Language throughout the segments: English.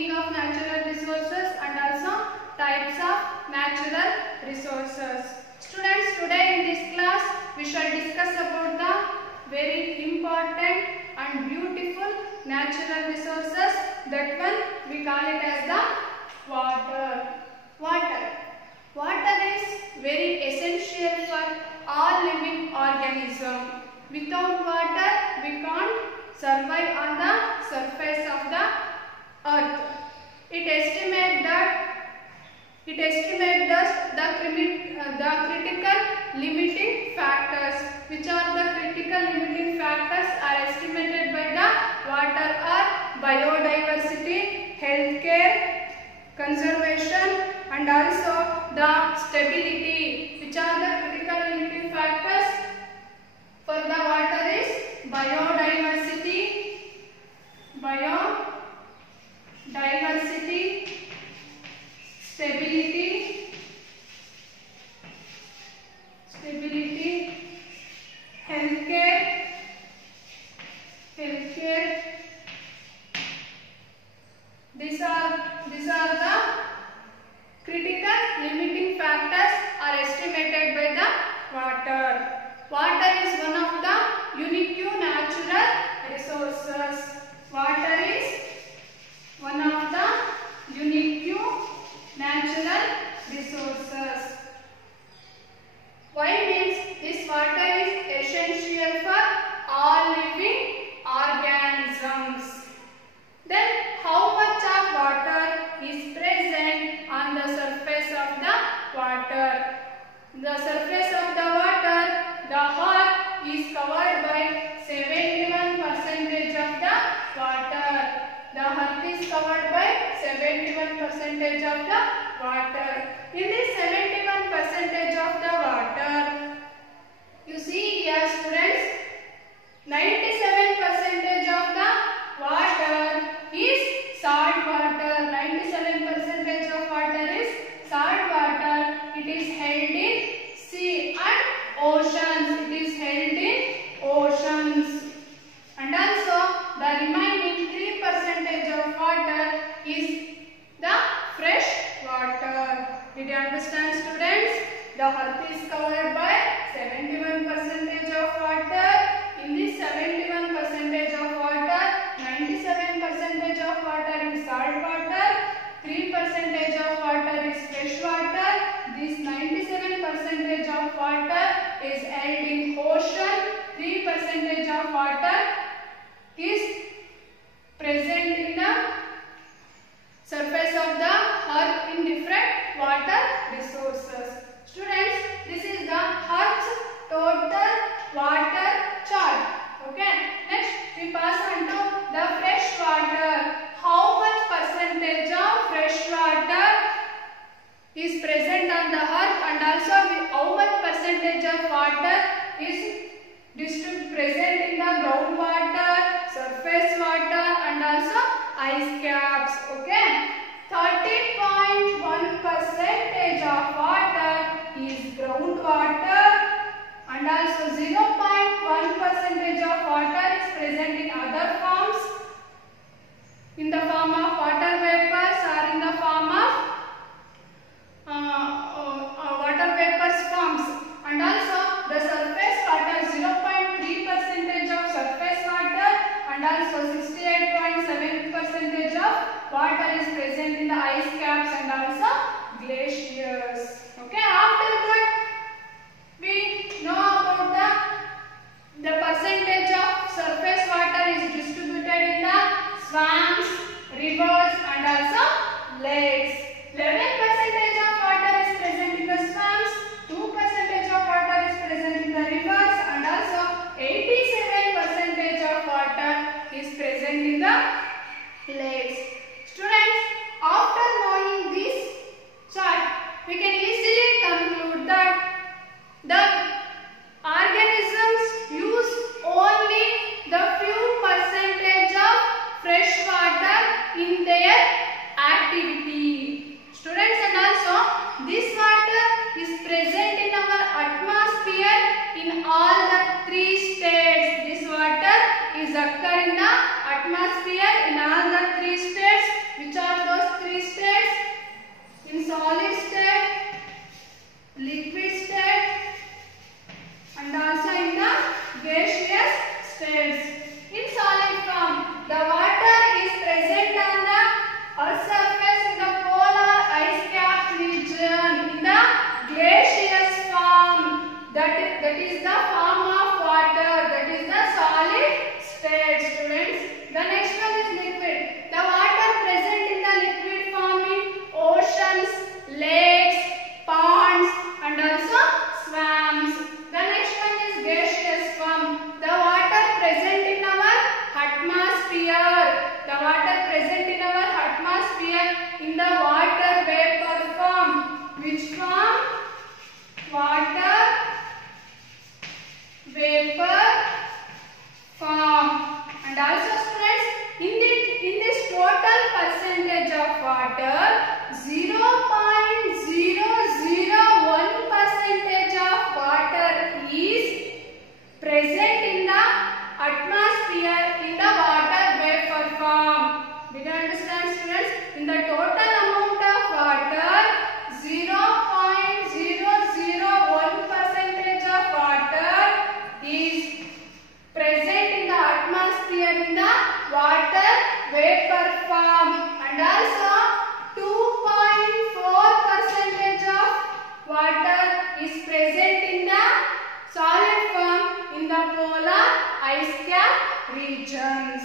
meaning of natural resources and also types of natural resources. Students, today in this class we shall discuss about the very important and beautiful natural resources. That one we call it as the water. Water is very essential for all living organisms. Without water we can't survive on the surface of the earth. It estimates that the critical limiting factors. Which are the critical limiting factors are estimated by the water are biodiversity, healthcare, conservation and also the stability. Which are the critical limiting factors for the water is biodiversity, stability, healthcare, these are the critical limiting factors are estimated by the water. Water is one of the unique natural resources. Water is one of the unique natural resources. Why means this water is essential for all living organisms. Then how much of water is present on the surface of the water? The surface of the water, the earth is covered by 71% of the water. The earth is covered by 71% of the water. In this 71% of the water, you see here students, 97% of the water is salt water. 97% of water is salt water. It is held in sea and oceans. It is held in oceans. And also the remaining 3% of water is the fresh water. Did you understand students? The earth is covered by 71% of water. In this 71% of water, 97% of water is salt water, 3% of water is fresh water. This 97% of water is held in ocean. 3% of water is present in the surface of the earth in different water resources. Students, this is the earth's total water chart. Okay. Next, we pass on to the fresh water. How much percentage of fresh water is present on the earth, and also how much percentage of water is present in the groundwater, surface water and also ice caps. Okay. 30.1% of water is groundwater and also 0.1% of water is present in other forms, in the form of water vapors or in the form of water vapors forms. And also the surface water, 0.3% of surface water and also 68.7% of water is present in the ice caps and also glaciers. Okay, after that we know about the percentage of surface water is distributed in the swamps, rivers and also lakes. 11% of water is present in the swamps, 2% of water is present in the rivers and also 87% of water is present in the lakes. Students, after knowing this chart, we can easily compare in the water vapor form. Which form? Water vapor form. And also students, in this total percentage of water, 0.001% of water is present in the atmosphere in the water vapor form. Did you understand students? In the total amount of water, 0.001% of water is present in the atmosphere in the water vapor form, and also 2.4% of water is present in the solid form in the polar ice cap regions.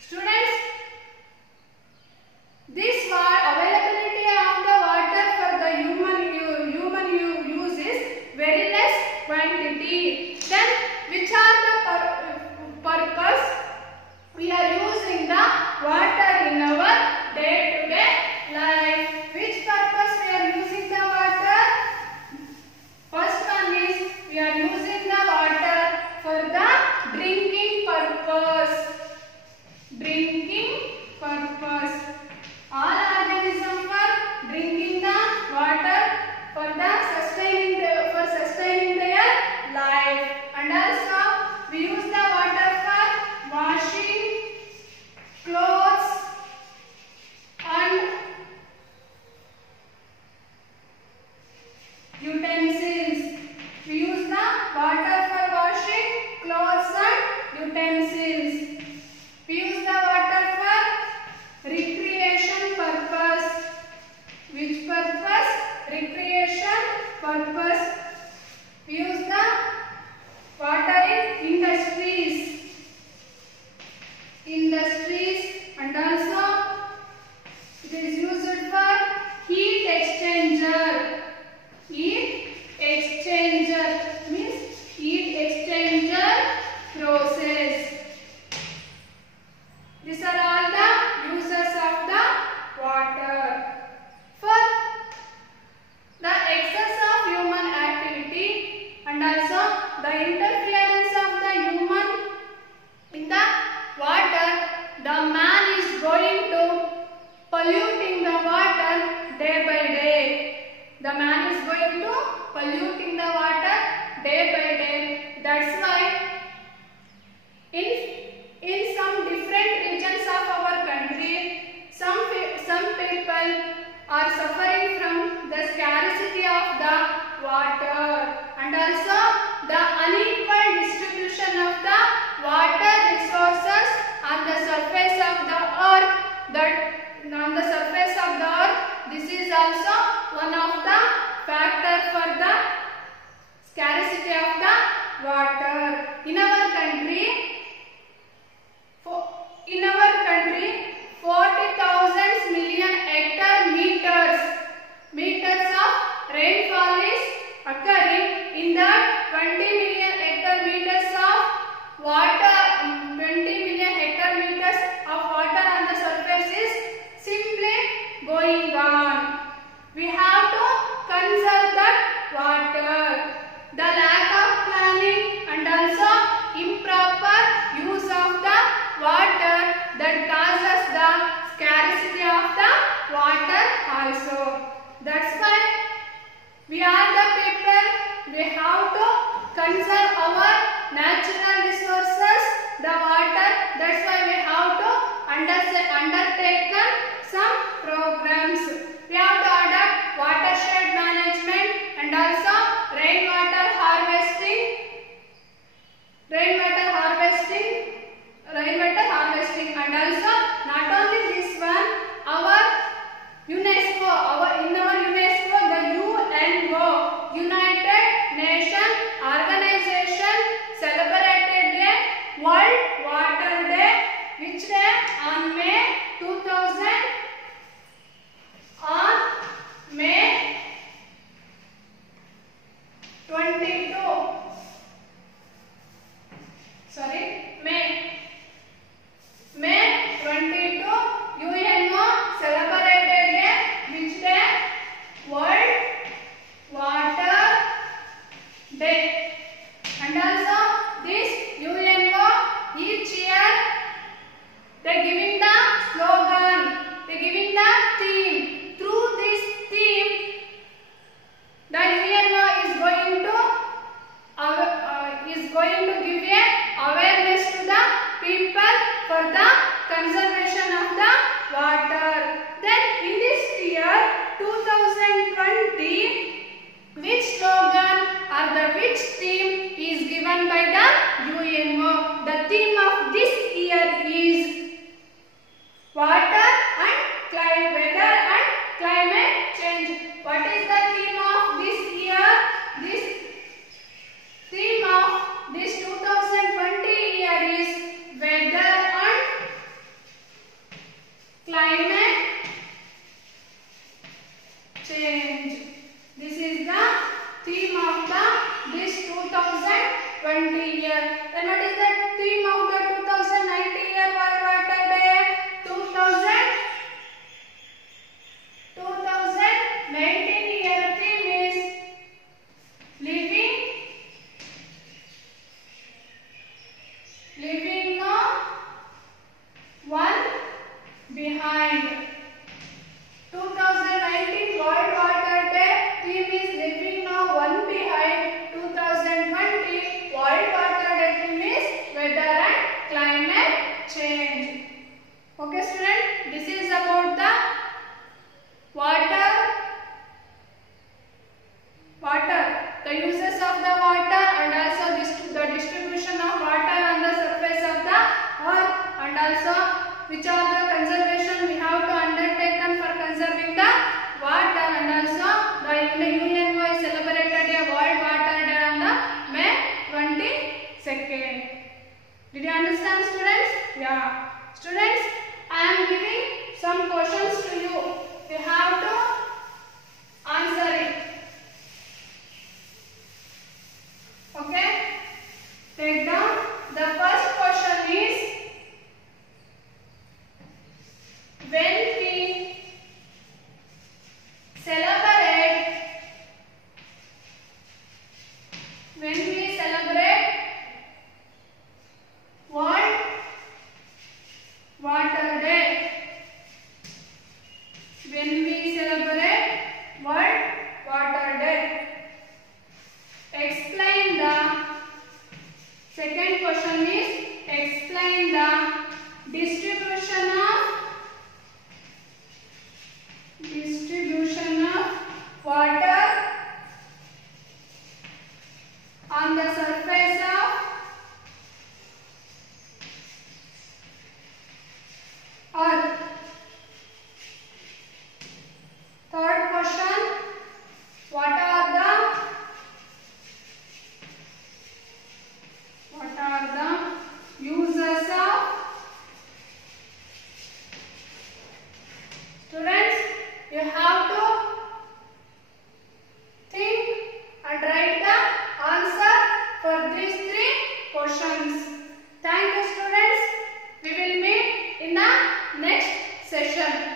Students, this availability of the water for the human use is very less quantity. Then which are the purpose we are using the water in our day-to-day life? Which purpose we are using the water? First one is we are using the water for the drinking purpose. Drinking purpose. All organisms are drinking the water for sustaining their life. And also we use the water for washing clothes and utensils. We use the water for washing clothes and utensils. We use the water for recreation purpose. Which purpose? Recreation purpose. We use the water in industries. And also it is used for heat exchanger. Heat exchanger means heat exchanger process. These are all the uses of the water. For the excess of human activity and also the interference of the human in the water, the man is going to polluting the water day by day. The man is going to polluting the water day by day. That's why in some different regions of our country, some people are suffering from the scarcity of the water, and also the unequal distribution of the water resources on the surface of the earth. This is also one of the factors for the scarcity of the water. In our country, 40,000 million hectare meters of rainfall is occurring. In that, 20 million hectare meters of water, 20 million hectare meters of water on the surface is simply going on. We have to conserve that water. The lack of planning and also improper use of the water that causes the scarcity of the water also. That's why we are the people, we have to conserve our natural resources, the water. That's why we have to undertake some programs. We have to adopt watershed management and also rainwater harvesting, and also not only this one, our UNESCO, the UNO, United Nations Organization, celebrated change. This is the theme of this 2020 year. Then what is the theme of the 2019 year World Water Day? 2019 year theme is leaving no one behind. 2019 World Water Day theme is leaving no one behind. 2020 World Water Day theme is weather and climate change. Okay student, this is about the water, the uses of the water and also the distribution of water on the surface of the earth, and also which are the conservation we have to undertaken for conserving the water, and also the UNO is celebrated a World Water Day on the May 22nd. Did you understand students? Yeah. Students, I am giving some questions to you. You have to answer it. Okay? Take down. The first question is, when we celebrate World Water Day, when we celebrate World Water Day, explain the second question is, explain the distribution of water on the surface of earth. Third question, what are the uses of, students, you have to think and write the answer for these three questions. Thank you students. We will meet in the next session.